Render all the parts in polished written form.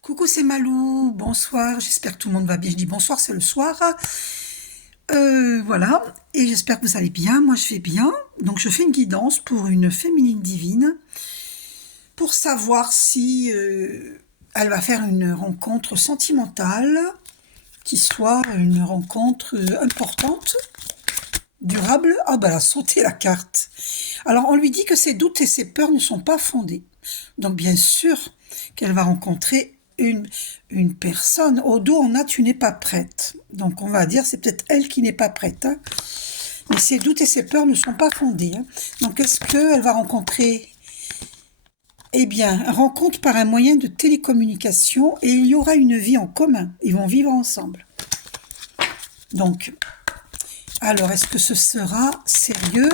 Coucou, c'est Malou. Bonsoir. J'espère que tout le monde va bien. Je dis bonsoir, c'est le soir. Voilà. Et j'espère que vous allez bien. Moi, je vais bien. Donc, je fais une guidance pour une féminine divine pour savoir si elle va faire une rencontre sentimentale qui soit une rencontre importante, durable. Ah, ben, elle a sauté la carte. Alors, on lui dit que ses doutes et ses peurs ne sont pas fondés. Donc, bien sûr qu'elle va rencontrer une personne. Au dos, on a tu n'es pas prête. Donc, on va dire c'est peut-être elle qui n'est pas prête, hein. Mais ses doutes et ses peurs ne sont pas fondés, hein. Donc, est-ce qu'elle va rencontrer. Eh bien, rencontre par un moyen de télécommunication et il y aura une vie en commun. Ils vont vivre ensemble. Donc, alors, est-ce que ce sera sérieux?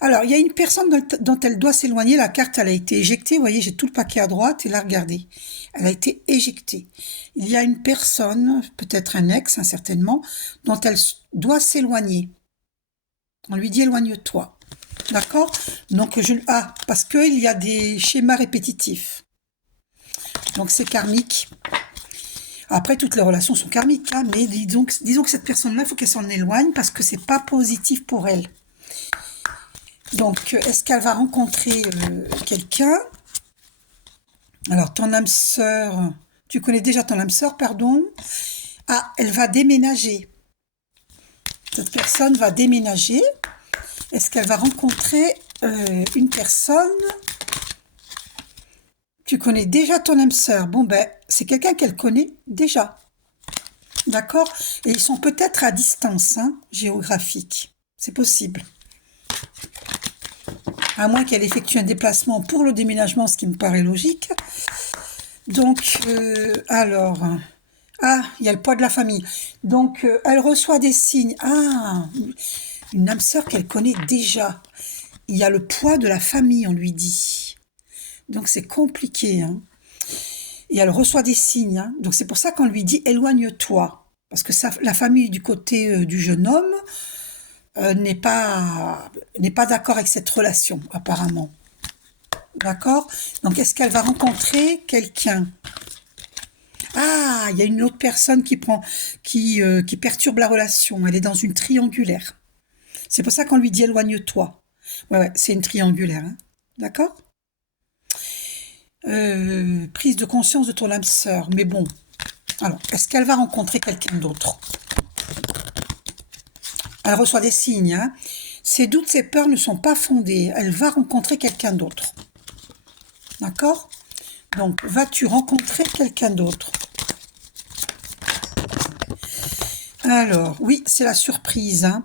Alors, il y a une personne dont elle doit s'éloigner. La carte, elle a été éjectée. Vous voyez, j'ai tout le paquet à droite et là, regardez. Elle a été éjectée. Il y a une personne, peut-être un ex, hein, certainement, dont elle doit s'éloigner. On lui dit éloigne-toi. D'accord? Donc, parce qu'il y a des schémas répétitifs. Donc, c'est karmique. Après, toutes les relations sont karmiques, hein, mais disons que cette personne-là, il faut qu'elle s'en éloigne parce que c'est pas positif pour elle. Donc, est-ce qu'elle va rencontrer quelqu'un? Alors, ton âme sœur, tu connais déjà ton âme sœur, pardon. Ah, elle va déménager. Cette personne va déménager. Est-ce qu'elle va rencontrer une personne? Tu connais déjà ton âme sœur. Bon, ben, c'est quelqu'un qu'elle connaît déjà. D'accord? Et ils sont peut-être à distance, hein, géographique. C'est possible. À moins qu'elle effectue un déplacement pour le déménagement, ce qui me paraît logique. Donc, alors, ah, il y a le poids de la famille. Donc, elle reçoit des signes. Ah, une âme sœur qu'elle connaît déjà. Il y a le poids de la famille, on lui dit. Donc, c'est compliqué, hein. Et elle reçoit des signes, hein. Donc, c'est pour ça qu'on lui dit éloigne-toi. Parce que la famille du côté du jeune homme n'est pas d'accord avec cette relation, apparemment. D'accord? Donc, est-ce qu'elle va rencontrer quelqu'un? Ah, il y a une autre personne qui perturbe la relation. Elle est dans une triangulaire. C'est pour ça qu'on lui dit éloigne-toi. Ouais, ouais, c'est une triangulaire, hein. D'accord? Prise de conscience de ton âme sœur. Mais bon, alors, est-ce qu'elle va rencontrer quelqu'un d'autre? Elle reçoit des signes, hein. Ses doutes, ses peurs ne sont pas fondés. Elle va rencontrer quelqu'un d'autre. D'accord? Donc, vas-tu rencontrer quelqu'un d'autre? Alors, oui, c'est la surprise, hein.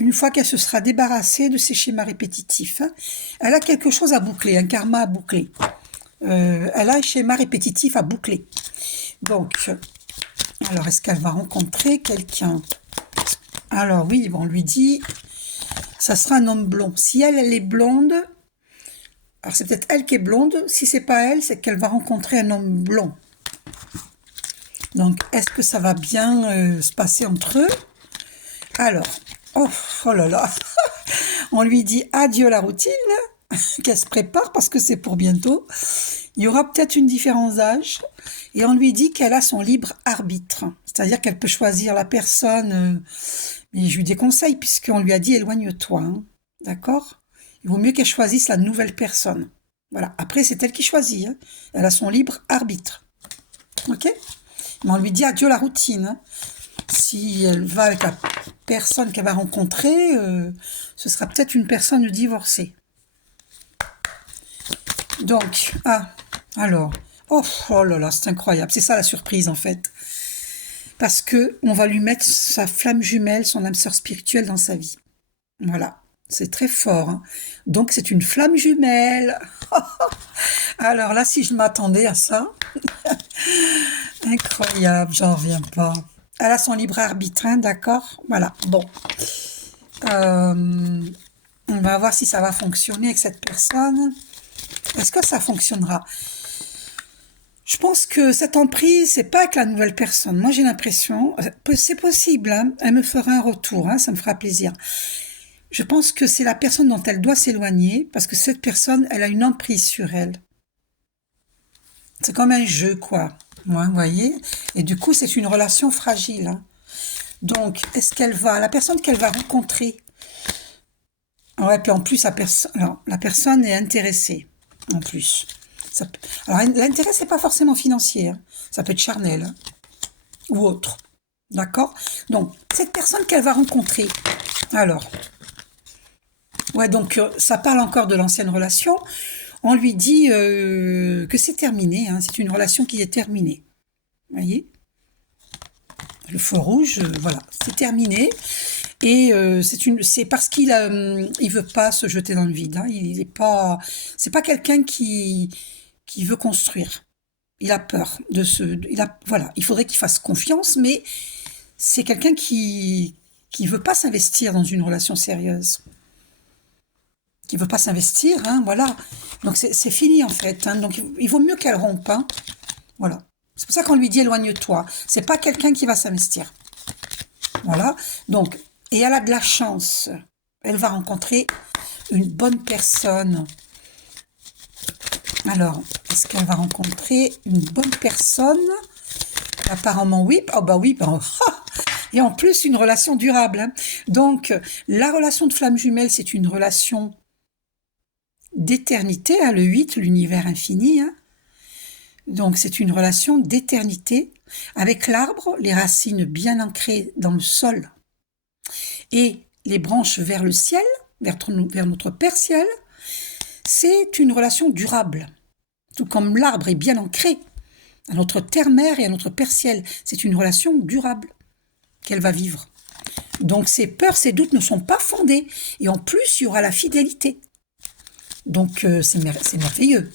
Une fois qu'elle se sera débarrassée de ces schémas répétitifs, hein, elle a quelque chose à boucler, un karma à boucler. Elle a un schéma répétitif à boucler. Donc, alors, est-ce qu'elle va rencontrer quelqu'un? Alors oui, on lui dit, ça sera un homme blond. Si elle, elle est blonde, alors c'est peut-être elle qui est blonde. Si c'est pas elle, c'est qu'elle va rencontrer un homme blond. Donc, est-ce que ça va bien se passer entre eux? Alors, oh, oh là là, on lui dit adieu la routine, qu'elle se prépare parce que c'est pour bientôt. Il y aura peut-être une différence d'âge et on lui dit qu'elle a son libre arbitre, c'est-à-dire qu'elle peut choisir la personne. Mais je lui déconseille puisqu'on lui a dit éloigne-toi, hein. D'accord? Il vaut mieux qu'elle choisisse la nouvelle personne. Voilà. Après, c'est elle qui choisit, hein. Elle a son libre arbitre. Ok? Mais on lui dit adieu la routine, hein. Si elle va avec la personne qu'elle va rencontrer, ce sera peut-être une personne divorcée. Donc, ah, alors, oh, oh là là, c'est incroyable. C'est ça la surprise en fait. Parce que on va lui mettre sa flamme jumelle, son âme sœur spirituelle dans sa vie. Voilà, c'est très fort, hein. Donc c'est une flamme jumelle. Alors là, si je m'attendais à ça, incroyable, j'en reviens pas. Elle a son libre arbitre, hein, d'accord? Voilà, bon. Euh, on va voir si ça va fonctionner avec cette personne. Est-ce que ça fonctionnera? Je pense que cette emprise, c'est pas avec la nouvelle personne. Moi, j'ai l'impression, c'est possible, hein, elle me fera un retour, hein, ça me fera plaisir. Je pense que c'est la personne dont elle doit s'éloigner, parce que cette personne, elle a une emprise sur elle. C'est comme un jeu, quoi. Ouais, vous voyez? Et du coup, c'est une relation fragile, hein. Donc, la personne qu'elle va rencontrer, ouais, puis en plus, alors, la personne est intéressée, en plus. Alors, l'intérêt, c'est pas forcément financier, hein. Ça peut être charnel, hein, ou autre. D'accord? Donc, cette personne qu'elle va rencontrer, alors, ouais, donc, ça parle encore de l'ancienne relation. On lui dit que c'est terminé, hein, c'est une relation qui est terminée. Vous voyez? Le feu rouge, voilà, c'est terminé. Et c'est parce il veut pas se jeter dans le vide, hein. Il est pas, c'est pas quelqu'un qui veut construire. Il a peur voilà, il faudrait qu'il fasse confiance, mais c'est quelqu'un qui veut pas s'investir dans une relation sérieuse, qui veut pas s'investir, hein, voilà. Donc c'est fini en fait, hein. Donc il vaut mieux qu'elle rompe, hein. Voilà. C'est pour ça qu'on lui dit éloigne-toi. C'est pas quelqu'un qui va s'investir. Voilà. Donc, et elle a de la chance. Elle va rencontrer une bonne personne. Alors, est-ce qu'elle va rencontrer une bonne personne? Apparemment, oui. Oh, bah oui. Et en plus, une relation durable, hein. Donc, la relation de flamme jumelle, c'est une relation d'éternité, hein, le 8, l'univers infini, hein. Donc, c'est une relation d'éternité avec l'arbre, les racines bien ancrées dans le sol et les branches vers le ciel, vers notre Père Ciel. C'est une relation durable. Tout comme l'arbre est bien ancré à notre terre-mère et à notre Père Ciel. C'est une relation durable qu'elle va vivre. Donc, ses peurs, ses doutes ne sont pas fondés. Et en plus, il y aura la fidélité. Donc, c'est merveilleux.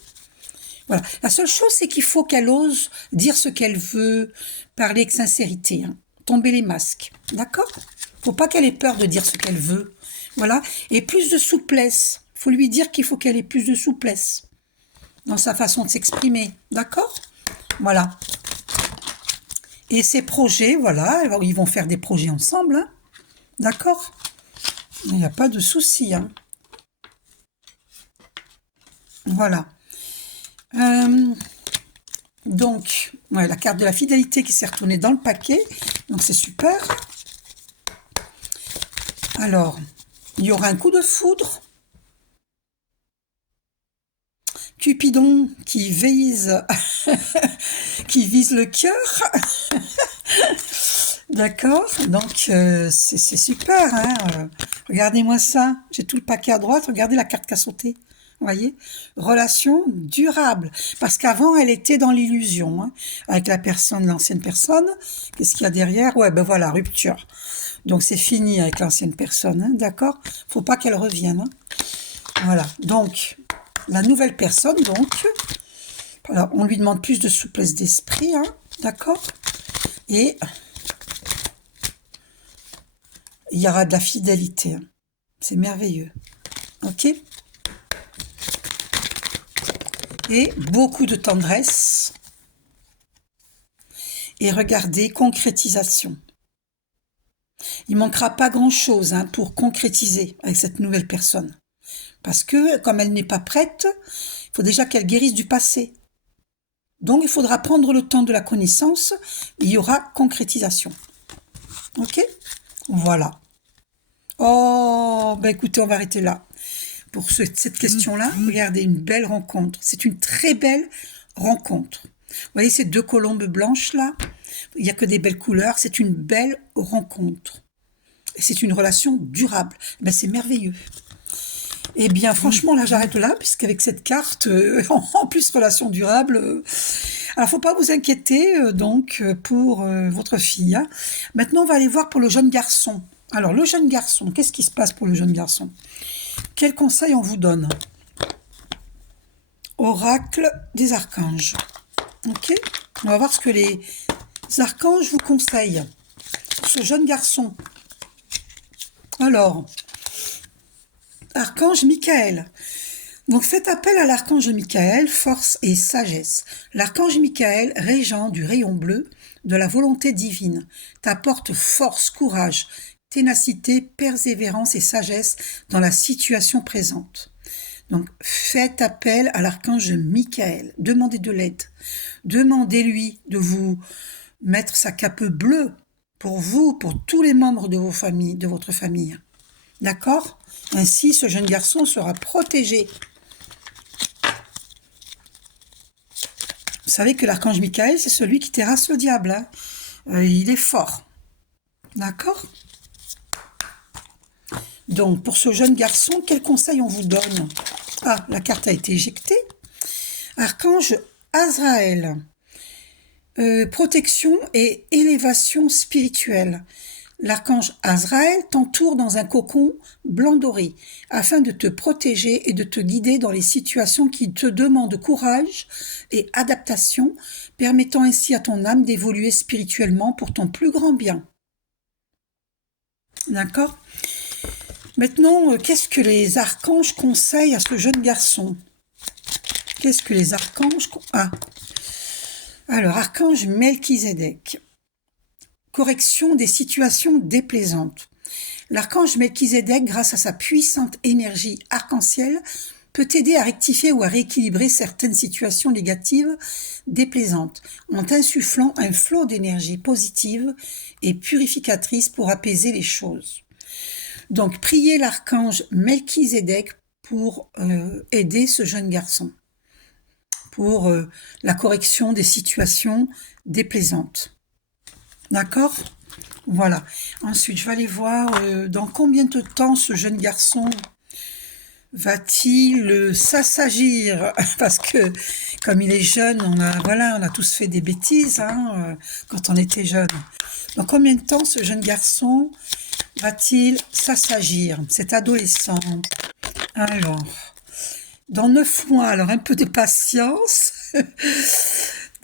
Voilà. La seule chose, c'est qu'il faut qu'elle ose dire ce qu'elle veut, parler avec sincérité, hein. Tomber les masques. D'accord? Faut pas qu'elle ait peur de dire ce qu'elle veut. Voilà. Et plus de souplesse. Faut lui dire qu'il faut qu'elle ait plus de souplesse dans sa façon de s'exprimer. D'accord? Voilà. Et ces projets, voilà, ils vont faire des projets ensemble, hein. D'accord? Il n'y a pas de souci, hein. Voilà. Donc, ouais, la carte de la fidélité qui s'est retournée dans le paquet. Donc, c'est super. Alors, il y aura un coup de foudre. Cupidon qui vise, qui vise le cœur. D'accord? Donc, c'est super, hein. Regardez-moi ça. J'ai tout le paquet à droite. Regardez la carte qui a sauté. Vous voyez? Relation durable. Parce qu'avant, elle était dans l'illusion, hein, avec l'ancienne personne. Qu'est-ce qu'il y a derrière? Ouais, ben voilà, rupture. Donc, c'est fini avec l'ancienne personne, hein, d'accord? Faut pas qu'elle revienne, hein. Voilà. Donc, la nouvelle personne, donc, alors, on lui demande plus de souplesse d'esprit, hein, d'accord? Et il y aura de la fidélité, hein. C'est merveilleux. Ok? Et beaucoup de tendresse. Et regardez, concrétisation. Il manquera pas grand-chose, hein, pour concrétiser avec cette nouvelle personne. Parce que, comme elle n'est pas prête, il faut déjà qu'elle guérisse du passé. Donc, il faudra prendre le temps de la connaissance. Il y aura concrétisation. Ok? Voilà. Oh, ben écoutez, on va arrêter là. Pour cette question-là, regardez, une belle rencontre. C'est une très belle rencontre. Vous voyez ces deux colombes blanches là? Il n'y a que des belles couleurs. C'est une belle rencontre. Et c'est une relation durable. Ben, c'est merveilleux. Eh bien, franchement, là, j'arrête là, puisqu'avec cette carte, en plus relation durable, alors faut pas vous inquiéter donc pour votre fille, hein. Maintenant, on va aller voir pour le jeune garçon. Alors, le jeune garçon, qu'est-ce qui se passe pour le jeune garçon? Quels conseils on vous donne? Oracle des archanges. Ok? On va voir ce que les archanges vous conseillent pour ce jeune garçon. Alors, archange Michael. Donc faites appel à l'archange Michael, force et sagesse. L'archange Michael, régent du rayon bleu de la volonté divine, t'apporte force, courage, ténacité, persévérance et sagesse dans la situation présente. Donc, faites appel à l'archange Michael. Demandez de l'aide. Demandez-lui de vous mettre sa cape bleue pour vous, pour tous les membres de vos familles, de votre famille. D'accord? Ainsi, ce jeune garçon sera protégé. Vous savez que l'archange Michael, c'est celui qui terrasse le diable. Hein. Il est fort. D'accord? Donc, pour ce jeune garçon, quel conseil on vous donne? Ah, la carte a été éjectée. Archange Azraël. Protection et élévation spirituelle. L'archange Azraël t'entoure dans un cocon blanc doré afin de te protéger et de te guider dans les situations qui te demandent courage et adaptation, permettant ainsi à ton âme d'évoluer spirituellement pour ton plus grand bien. D'accord? Maintenant, qu'est-ce que les archanges conseillent à ce jeune garçon? Qu'est-ce que les archanges... Ah. Alors, archange Melchizedek. Correction des situations déplaisantes. L'archange Melchizedek, grâce à sa puissante énergie arc-en-ciel, peut t'aider à rectifier ou à rééquilibrer certaines situations négatives déplaisantes, en t'insufflant un flot d'énergie positive et purificatrice pour apaiser les choses. Donc, priez l'archange Melchizedek pour aider ce jeune garçon, pour la correction des situations déplaisantes. D'accord? Voilà. Ensuite, je vais aller voir dans combien de temps ce jeune garçon va-t-il s'assagir? Parce que, comme il est jeune, on a tous fait des bêtises quand on était jeune. Dans combien de temps ce jeune garçon va-t-il s'assagir? Cet adolescent. Alors, dans 9 mois, alors un peu de patience.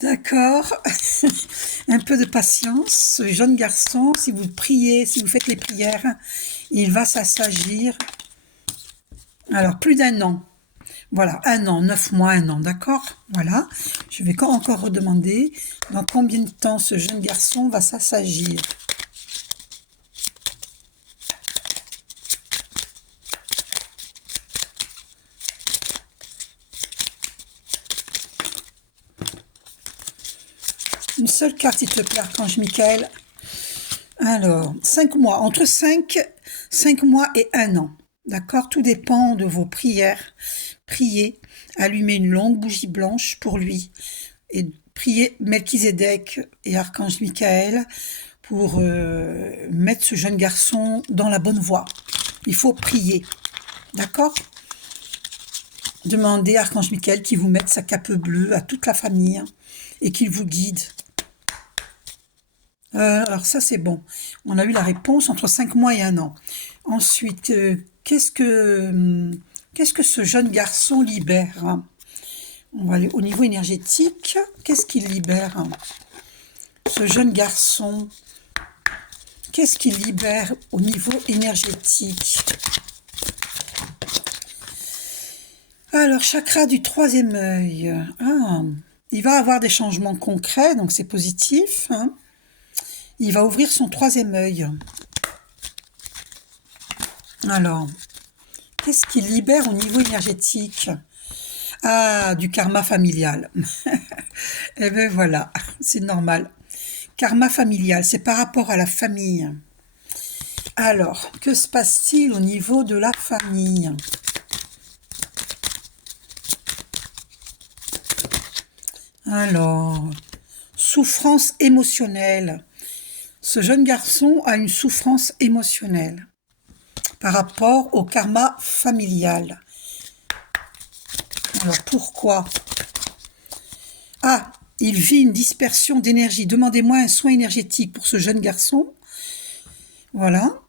D'accord. Un peu de patience. Ce jeune garçon, si vous priez, si vous faites les prières, il va s'assagir. Alors, plus d'1 an. Voilà, 1 an, 9 mois, 1 an, d'accord? Voilà. Je vais encore redemander dans combien de temps ce jeune garçon va s'assagir. Une seule carte, s'il te plaît, archange Michael. Alors, 5 mois, entre 5 mois et 1 an. D'accord? Tout dépend de vos prières. Priez, allumez une longue bougie blanche pour lui. Et priez Melchizedek et archange Michael pour mettre ce jeune garçon dans la bonne voie. Il faut prier. D'accord? Demandez à archange Michael qu'il vous mette sa cape bleue à toute la famille et qu'il vous guide. Alors ça c'est bon, on a eu la réponse entre 5 mois et 1 an. Ensuite, qu'est-ce que ce jeune garçon libère? On va aller au niveau énergétique. Qu'est-ce qu'il libère? Ce jeune garçon, qu'est-ce qu'il libère au niveau énergétique? Alors, chakra du 3e œil. Ah, il va avoir des changements concrets, donc c'est positif. Il va ouvrir son 3e œil. Alors, qu'est-ce qu'il libère au niveau énergétique? Ah, du karma familial. Eh bien voilà, c'est normal. Karma familial, c'est par rapport à la famille. Alors, que se passe-t-il au niveau de la famille? Alors, souffrance émotionnelle. Ce jeune garçon a une souffrance émotionnelle par rapport au karma familial. Alors, pourquoi? Ah, il vit une dispersion d'énergie. Demandez-moi un soin énergétique pour ce jeune garçon. Voilà.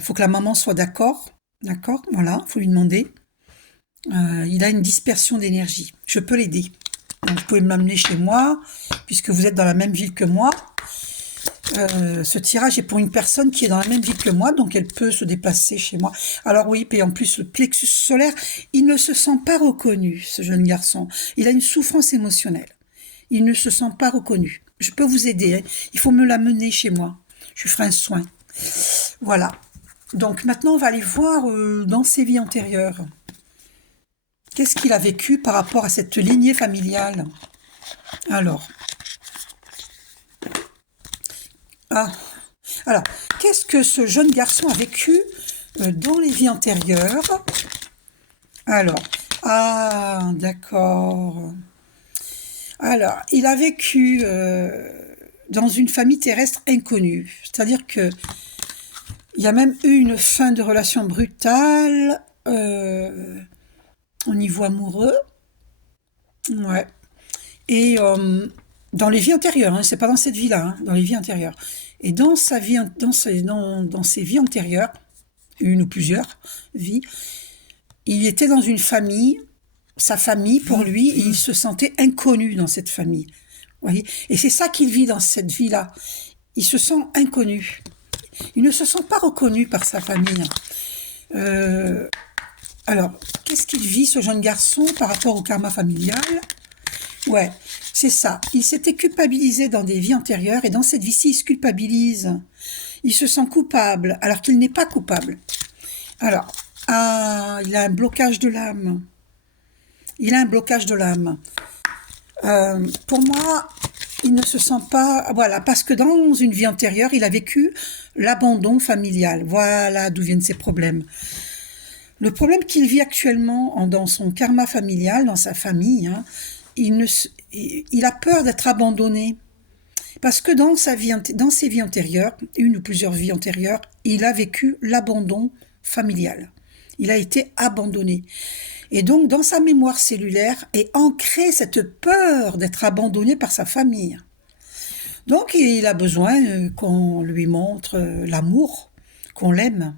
Faut que la maman soit d'accord. D'accord? Voilà, faut lui demander. Il a une dispersion d'énergie. Je peux l'aider. Donc, vous pouvez m'amener chez moi, puisque vous êtes dans la même ville que moi. Ce tirage est pour une personne qui est dans la même ville que moi, donc elle peut se déplacer chez moi. Alors oui, et en plus le plexus solaire, il ne se sent pas reconnu, ce jeune garçon. Il a une souffrance émotionnelle. Il ne se sent pas reconnu. Je peux vous aider, il faut me l'amener chez moi. Je ferai un soin. Voilà. Donc maintenant, on va aller voir dans ses vies antérieures. Qu'est-ce qu'il a vécu par rapport à cette lignée familiale? Alors, ah, alors, qu'est-ce que ce jeune garçon a vécu dans les vies antérieures? Alors, ah, d'accord. Alors, il a vécu dans une famille terrestre inconnue. C'est-à-dire que il y a même eu une fin de relation brutale au niveau amoureux. Ouais. Et dans les vies antérieures, hein, c'est pas dans cette vie-là, hein, dans les vies antérieures. Et dans sa vie, dans ses vies antérieures, une ou plusieurs vies, il était dans une famille. Sa famille, pour lui, il se sentait inconnu dans cette famille. Vous voyez? Et c'est ça qu'il vit dans cette vie-là. Il se sent inconnu. Il ne se sent pas reconnu par sa famille. Alors, qu'est-ce qu'il vit, ce jeune garçon, par rapport au karma familial? Ouais, c'est ça. Il s'était culpabilisé dans des vies antérieures et dans cette vie-ci, il se culpabilise. Il se sent coupable alors qu'il n'est pas coupable. Alors, il a un blocage de l'âme. Il a un blocage de l'âme. Pour moi, il ne se sent pas... Voilà, parce que dans une vie antérieure, il a vécu l'abandon familial. Voilà d'où viennent ses problèmes. Le problème qu'il vit actuellement dans son karma familial, dans sa famille, hein, il a peur d'être abandonné. Parce que dans ses vies antérieures, une ou plusieurs vies antérieures, il a vécu l'abandon familial. Il a été abandonné. Et donc, dans sa mémoire cellulaire est ancrée cette peur d'être abandonné par sa famille. Donc, il a besoin qu'on lui montre l'amour, qu'on l'aime.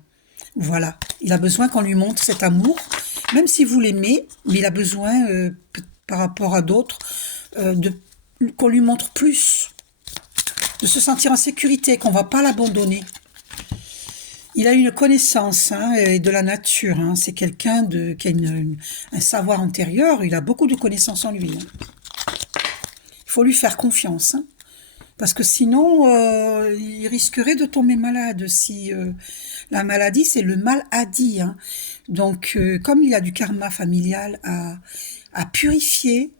Voilà. Il a besoin qu'on lui montre cet amour, même si vous l'aimez, mais il a besoin, par rapport à d'autres, qu'on lui montre plus, de se sentir en sécurité, qu'on ne va pas l'abandonner. Il a une connaissance de la nature. Hein. C'est quelqu'un qui a un savoir antérieur. Il a beaucoup de connaissances en lui. Hein. Il faut lui faire confiance. Hein. Parce que sinon, il risquerait de tomber malade. Si la maladie, c'est le mal-adi. Hein. Donc, comme il a du karma familial à purifier,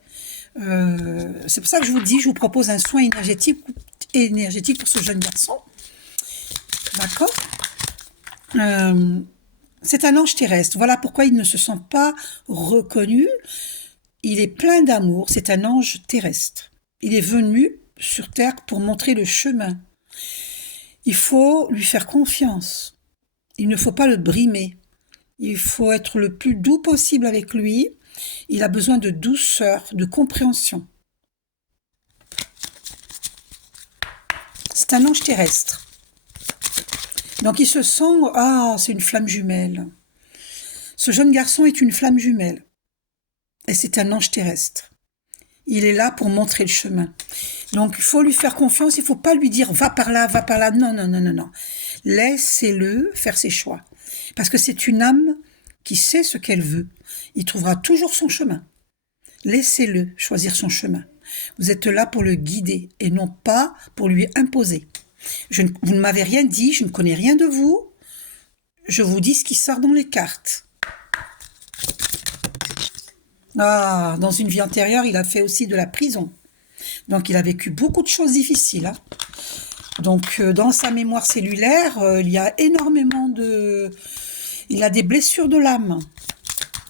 c'est pour ça que je vous propose un soin énergétique pour ce jeune garçon. D'accord ? C'est un ange terrestre. Voilà pourquoi il ne se sent pas reconnu. Il est plein d'amour. C'est un ange terrestre. Il est venu sur Terre pour montrer le chemin. Il faut lui faire confiance. Il ne faut pas le brimer. Il faut être le plus doux possible avec lui. Il a besoin de douceur, de compréhension. C'est un ange terrestre. Donc il se sent, c'est une flamme jumelle. Ce jeune garçon est une flamme jumelle. Et c'est un ange terrestre. Il est là pour montrer le chemin. Donc il faut lui faire confiance, il ne faut pas lui dire va par là, va par là. Non, non, non, non, non. Laissez-le faire ses choix. Parce que c'est une âme qui sait ce qu'elle veut. Il trouvera toujours son chemin. Laissez-le choisir son chemin. Vous êtes là pour le guider et non pas pour lui imposer. Vous ne m'avez rien dit, je ne connais rien de vous. Je vous dis ce qui sort dans les cartes. Dans une vie antérieure, il a fait aussi de la prison. Donc, il a vécu beaucoup de choses difficiles. Hein. Donc, dans sa mémoire cellulaire, il y a énormément de... Il a des blessures de l'âme.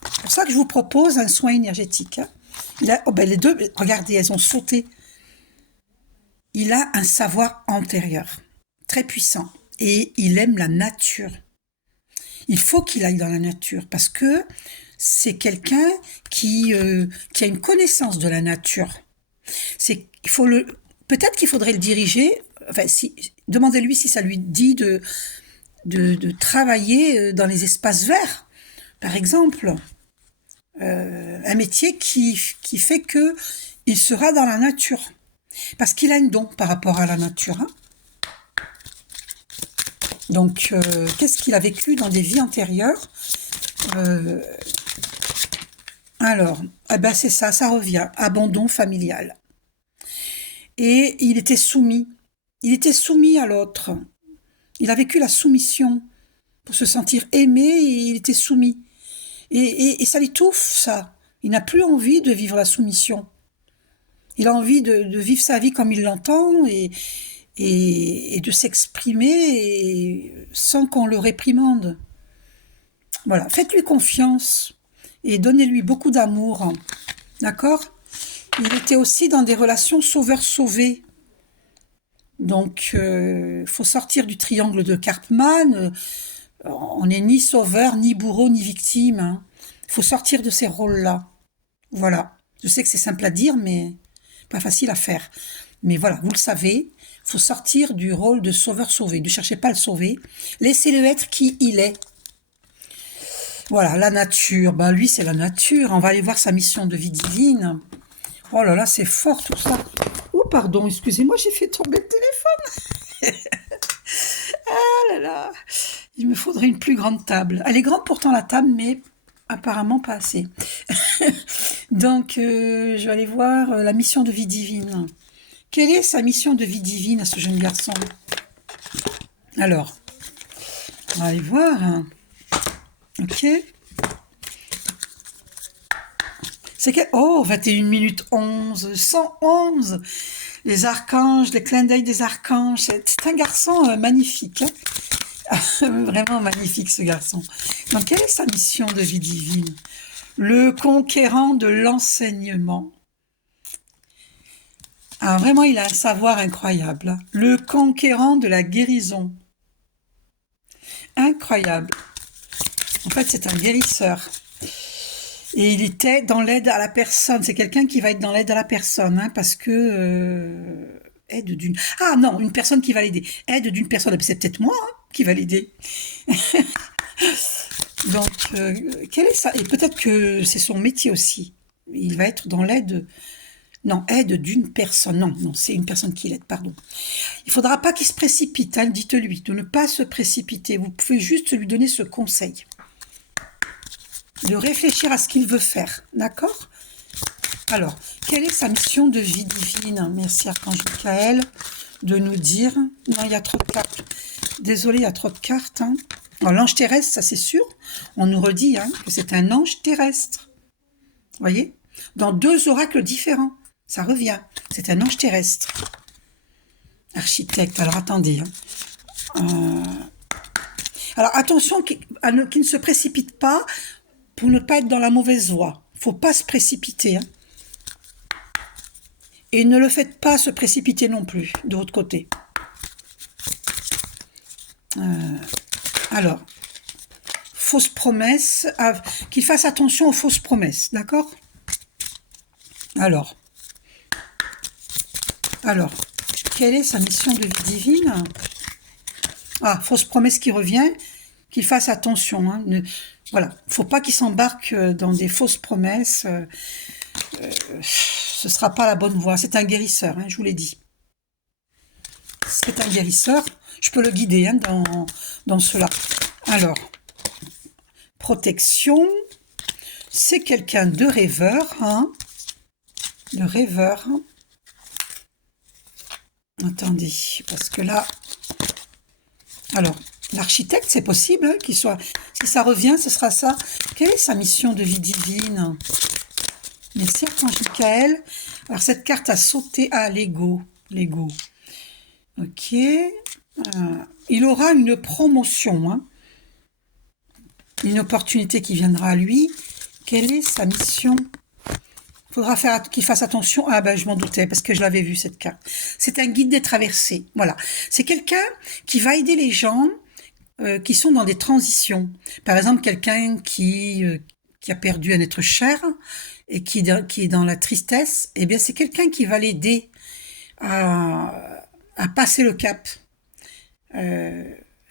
C'est pour ça que je vous propose un soin énergétique. Hein. Les deux, regardez, elles ont sauté. Il a un savoir antérieur, très puissant, et il aime la nature. Il faut qu'il aille dans la nature, parce que c'est quelqu'un qui a une connaissance de la nature. Peut-être qu'il faudrait le diriger, demandez-lui si ça lui dit de travailler dans les espaces verts, par exemple. Un métier qui fait qu'il sera dans la nature. Parce qu'il a un don par rapport à la nature. Hein. Donc, qu'est-ce qu'il a vécu dans des vies antérieures? Alors, c'est ça revient. Abandon familial. Et il était soumis. Il était soumis à l'autre. Il a vécu la soumission. Pour se sentir aimé, il était soumis. Et ça l'étouffe, ça. Il n'a plus envie de vivre la soumission. Il a envie de vivre sa vie comme il l'entend et de s'exprimer sans qu'on le réprimande. Voilà, faites-lui confiance et donnez-lui beaucoup d'amour. D'accord? Il était aussi dans des relations sauveur-sauvé. Donc, faut sortir du triangle de Karpman. On n'est ni sauveur, ni bourreau, ni victime. Hein. Faut sortir de ces rôles-là. Voilà. Je sais que c'est simple à dire, mais pas facile à faire. Mais voilà, vous le savez, faut sortir du rôle de sauveur-sauvé. Ne cherchez pas à le sauver. Laissez-le être qui il est. Voilà, la nature. Ben lui, c'est la nature. On va aller voir sa mission de vie divine. Oh là là, c'est fort tout ça. Oh pardon, excusez-moi, j'ai fait tomber le téléphone. Ah là là. Il me faudrait une plus grande table. Elle est grande pourtant la table, mais apparemment pas assez. Donc, je vais aller voir la mission de vie divine. Quelle est sa mission de vie divine à ce jeune garçon? Alors, on va aller voir. Ok. C'est que... Oh, 21 minutes 11, 111. Les archanges, les clins d'œil des archanges. C'est un garçon magnifique. Hein. Vraiment magnifique ce garçon. Donc, quelle est sa mission de vie divine? Le conquérant de l'enseignement. Ah, vraiment, il a un savoir incroyable. Le conquérant de la guérison. Incroyable. En fait, c'est un guérisseur. Et il était dans l'aide à la personne. C'est quelqu'un qui va être dans l'aide à la personne, hein, parce que... aide d'une... Ah non, une personne qui va l'aider. Aide d'une personne. C'est peut-être moi hein, qui va l'aider. Donc, quel est ça? Et peut-être que c'est son métier aussi. Il va être dans l'aide... Non, aide d'une personne. Non, non, c'est une personne qui l'aide, pardon. Il faudra pas qu'il se précipite, hein, dites-lui, de ne pas se précipiter. Vous pouvez juste lui donner ce conseil. De réfléchir à ce qu'il veut faire, d'accord? Alors, quelle est sa mission de vie divine? Merci Archange Michael de nous dire... Non, il y a trop de cartes. Désolée, il y a trop de cartes. Hein. Alors, l'ange terrestre, ça c'est sûr. On nous redit hein, que c'est un ange terrestre. Vous voyez? Dans 2 oracles différents. Ça revient. C'est un ange terrestre. Architecte. Alors, attendez. Hein. Alors, attention qu'il ne se précipite pas pour ne pas être dans la mauvaise voie. Il ne faut pas se précipiter. Hein. Et ne le faites pas se précipiter non plus, de l'autre côté. Alors, fausses promesses. Qu'il fasse attention aux fausses promesses, d'accord? Alors, quelle est sa mission de vie divine? Ah, fausse promesse qui revient, qu'il fasse attention. Hein, voilà, faut pas qu'il s'embarque dans des fausses promesses. Ce sera pas la bonne voie. C'est un guérisseur, hein, je vous l'ai dit. C'est un guérisseur. Je peux le guider hein, dans cela. Alors, protection. C'est quelqu'un de rêveur. Hein, de rêveur. Attendez, parce que là... Alors, l'architecte, c'est possible hein, qu'il soit... Si ça revient, ce sera ça. Quelle est sa mission de vie divine? Merci, Archange Michael. Alors, cette carte a sauté à l'ego. L'ego. Ok. Il aura une promotion. Hein. Une opportunité qui viendra à lui. Quelle est sa mission? Il faudra qu'il fasse attention. Ah ben, je m'en doutais, parce que je l'avais vu, cette carte. C'est un guide des traversées. Voilà. C'est quelqu'un qui va aider les gens qui sont dans des transitions. Par exemple, quelqu'un qui a perdu un être cher et qui est dans la tristesse. Eh bien, c'est quelqu'un qui va l'aider à passer le cap.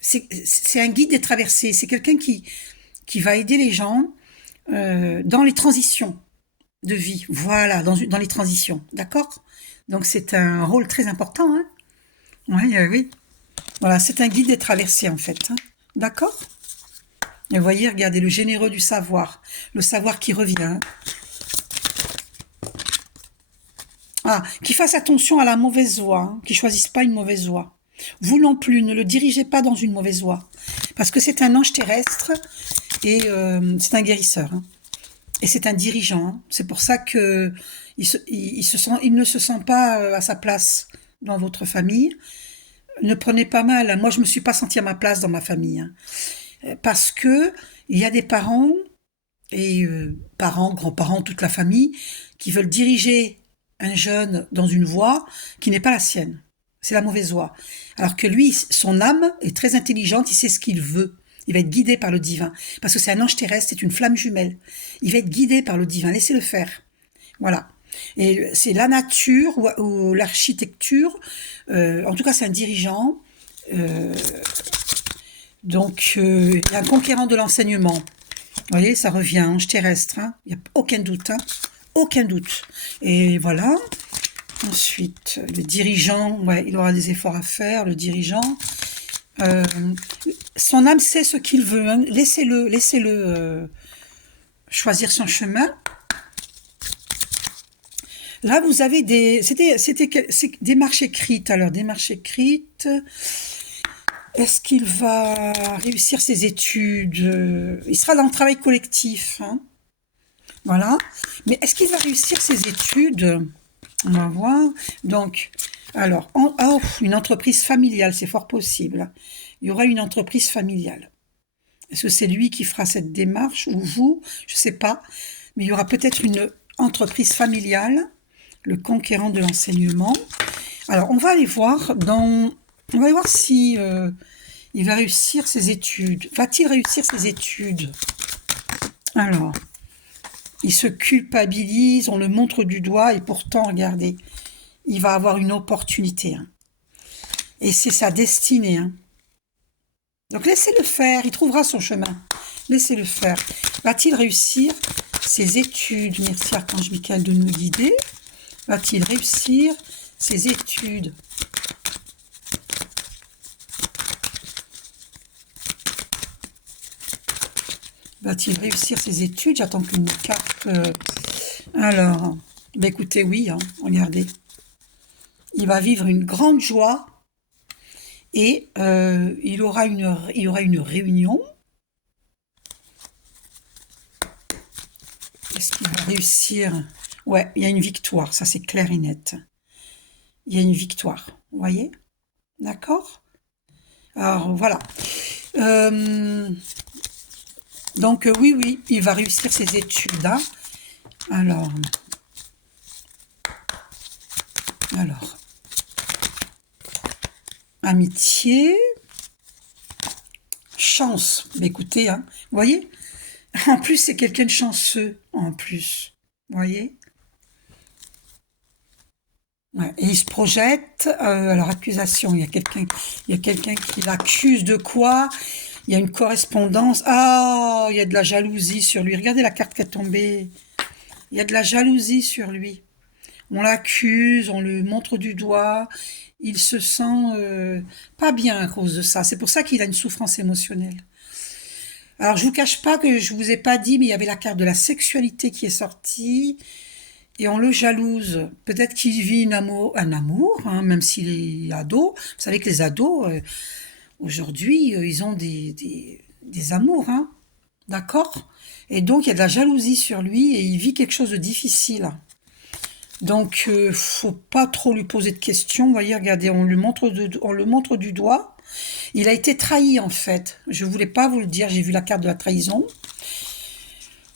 C'est un guide des traversées. C'est quelqu'un qui va aider les gens dans les transitions de vie, voilà, dans les transitions, d'accord? Donc c'est un rôle très important, hein? Oui, oui. Voilà, c'est un guide des traversées en fait, hein? D'accord? Et vous voyez, regardez, le généreux du savoir, le savoir qui revient. Hein? Ah, qu'il fasse attention à la mauvaise voie, hein? Qu'il choisisse pas une mauvaise voie. Vous non plus, ne le dirigez pas dans une mauvaise voie, parce que c'est un ange terrestre et c'est un guérisseur, hein? Et c'est un dirigeant, hein. C'est pour ça que il ne se sent pas à sa place dans votre famille. Ne prenez pas mal, hein. Moi, je me suis pas sentie à ma place dans ma famille, hein. Parce que il y a des parents et parents, grands-parents, toute la famille, qui veulent diriger un jeune dans une voie qui n'est pas la sienne. C'est la mauvaise voie. Alors que lui, son âme est très intelligente, il sait ce qu'il veut. Il va être guidé par le divin. Parce que c'est un ange terrestre, c'est une flamme jumelle. Il va être guidé par le divin. Laissez-le faire. Voilà. Et c'est la nature ou l'architecture. En tout cas, c'est un dirigeant. euh, il y a un conquérant de l'enseignement. Vous voyez, ça revient, ange terrestre, hein. Il n'y a aucun doute, hein. Aucun doute. Et voilà. Ensuite, le dirigeant, ouais, il aura des efforts à faire, le dirigeant. Euh, Son âme sait ce qu'il veut, hein. Laissez-le choisir son chemin. Là, vous avez c'est démarche écrite. Alors, démarche écrite. Est-ce qu'il va réussir ses études? Il sera dans le travail collectif, hein. Voilà. Mais est-ce qu'il va réussir ses études? On va voir. Donc, alors, une entreprise familiale, c'est fort possible. Il y aura une entreprise familiale. Est-ce que c'est lui qui fera cette démarche ou vous? Je ne sais pas. Mais il y aura peut-être une entreprise familiale, le conquérant de l'enseignement. Alors, on va aller voir on va aller voir si il va réussir ses études. Va-t-il réussir ses études? Alors, il se culpabilise, on le montre du doigt et pourtant, regardez, il va avoir une opportunité, hein. Et c'est sa destinée, hein. Donc laissez-le faire, il trouvera son chemin. Laissez-le faire. Va-t-il réussir ses études? Merci Archange Michael de nous guider. Va-t-il réussir ses études? Va-t-il réussir ses études? J'attends qu'une carte. Alors, bah écoutez, oui, hein, regardez. Il va vivre une grande joie et il y aura une réunion. Est-ce qu'il va réussir? Ouais, il y a une victoire, ça c'est clair et net. Il y a une victoire, vous voyez? D'accord? Alors voilà. Euh, donc oui, il va réussir ses études, hein. Alors, amitié, chance. Bah, écoutez, hein, vous voyez? En plus, c'est quelqu'un de chanceux, en plus. Vous voyez? Ouais, et il se projette. Alors, accusation, il y a quelqu'un qui l'accuse de quoi? Il y a une correspondance. Ah, il y a de la jalousie sur lui. Regardez la carte qui est tombée. Il y a de la jalousie sur lui. On l'accuse, on le montre du doigt. Il se sent pas bien à cause de ça. C'est pour ça qu'il a une souffrance émotionnelle. Alors, je vous cache pas que je vous ai pas dit, mais il y avait la carte de la sexualité qui est sortie. Et on le jalouse. Peut-être qu'il vit un amour, hein, même s'il est ado. Vous savez que les ados, aujourd'hui, ils ont des amours, hein. D'accord? Et donc, il y a de la jalousie sur lui et il vit quelque chose de difficile. Donc, faut pas trop lui poser de questions. Vous voyez, regardez, on le montre du doigt. Il a été trahi, en fait. Je voulais pas vous le dire, j'ai vu la carte de la trahison.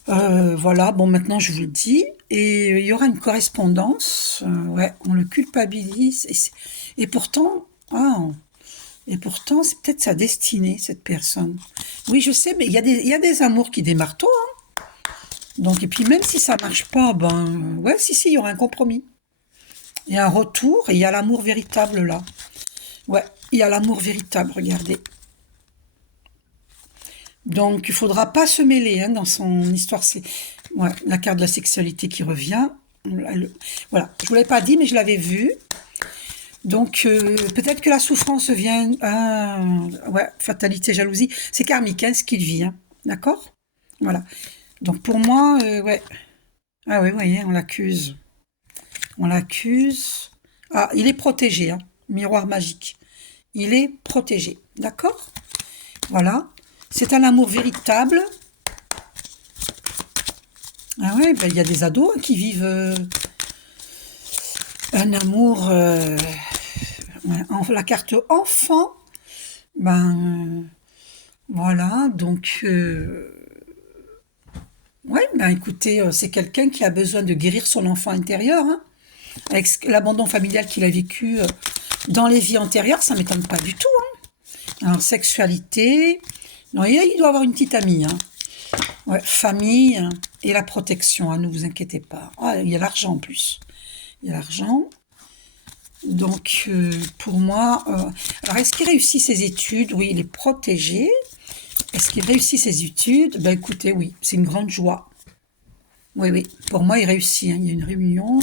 Voilà, bon, maintenant je vous le dis. Et il y aura une correspondance. Ouais, on le culpabilise. Et pourtant, et pourtant, c'est peut-être sa destinée, cette personne. Oui, je sais, mais il y a des amours qui démarrent tôt, hein. Donc, et puis même si ça marche pas, ben, ouais, si, il y aura un compromis. Il y a un retour et il y a l'amour véritable là. Ouais, il y a l'amour véritable, regardez. Donc, il faudra pas se mêler, hein, dans son histoire. C'est ouais, la carte de la sexualité qui revient. Voilà, je vous l'avais pas dit, mais je l'avais vu. Donc, peut-être que la souffrance vient... Ah, ouais, fatalité, jalousie. C'est karmique, hein, ce qu'il vit, hein. D'accord? Voilà. Donc, pour moi, ouais. Ah oui, vous voyez, on l'accuse. On l'accuse. Ah, il est protégé, hein. Miroir magique. Il est protégé. D'accord? Voilà. C'est un amour véritable. Ah ouais, ben, il y a des ados qui vivent un amour, ouais, la carte enfant, ben voilà, donc ouais, ben écoutez, c'est quelqu'un qui a besoin de guérir son enfant intérieur, hein, avec l'abandon familial qu'il a vécu dans les vies antérieures, ça m'étonne pas du tout, hein. Alors sexualité, non, il doit avoir une petite amie, hein. Ouais, famille et la protection, hein, ne vous inquiétez pas. Ah, il y a l'argent en plus. Il y a l'argent. Donc, pour moi, alors est-ce qu'il réussit ses études? Oui, il est protégé. Est-ce qu'il réussit ses études? Ben écoutez, oui, c'est une grande joie. Oui, oui, pour moi, il réussit, hein. Il y a une réunion.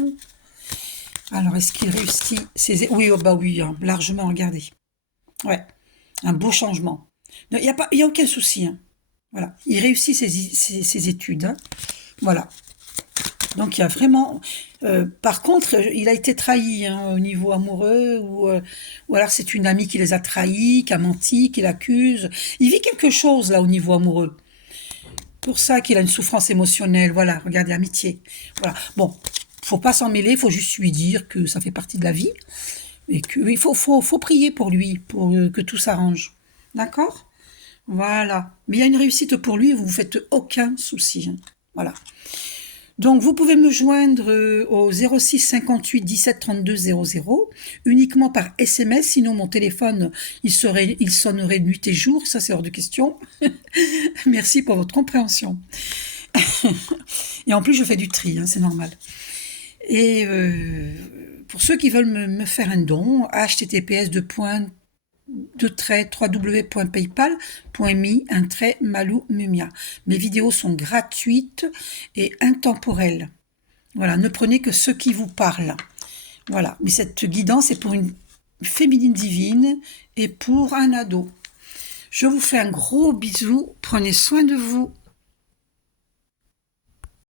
Alors, est-ce qu'il réussit ses... Oui, oh, bah oui, hein, largement, regardez. Ouais, un beau changement. Non, il n'y a pas, il y a aucun souci, hein. Voilà, il réussit ses études, hein. Voilà. Donc il y a vraiment. Par contre, il a été trahi, hein, au niveau amoureux, ou alors c'est une amie qui les a trahis, qui a menti, qui l'accuse. Il vit quelque chose là au niveau amoureux. Pour ça qu'il a une souffrance émotionnelle. Voilà, regardez, amitié. Voilà. Bon, faut pas s'en mêler, faut juste lui dire que ça fait partie de la vie et qu'il faut prier pour lui, pour que tout s'arrange. D'accord? Voilà. Mais il y a une réussite pour lui, vous vous faites aucun souci, hein. Voilà. Donc, vous pouvez me joindre au 06 58 17 32 00 uniquement par SMS, sinon mon téléphone, il sonnerait nuit et jour, ça c'est hors de question. Merci pour votre compréhension. Et en plus, je fais du tri, hein, c'est normal. Et pour ceux qui veulent me faire un don, https www.paypal.me Malou Mumia. Mes vidéos sont gratuites et intemporelles. Voilà, ne prenez que ce qui vous parle. Voilà, mais cette guidance est pour une féminine divine et pour un ado. Je vous fais un gros bisou, prenez soin de vous.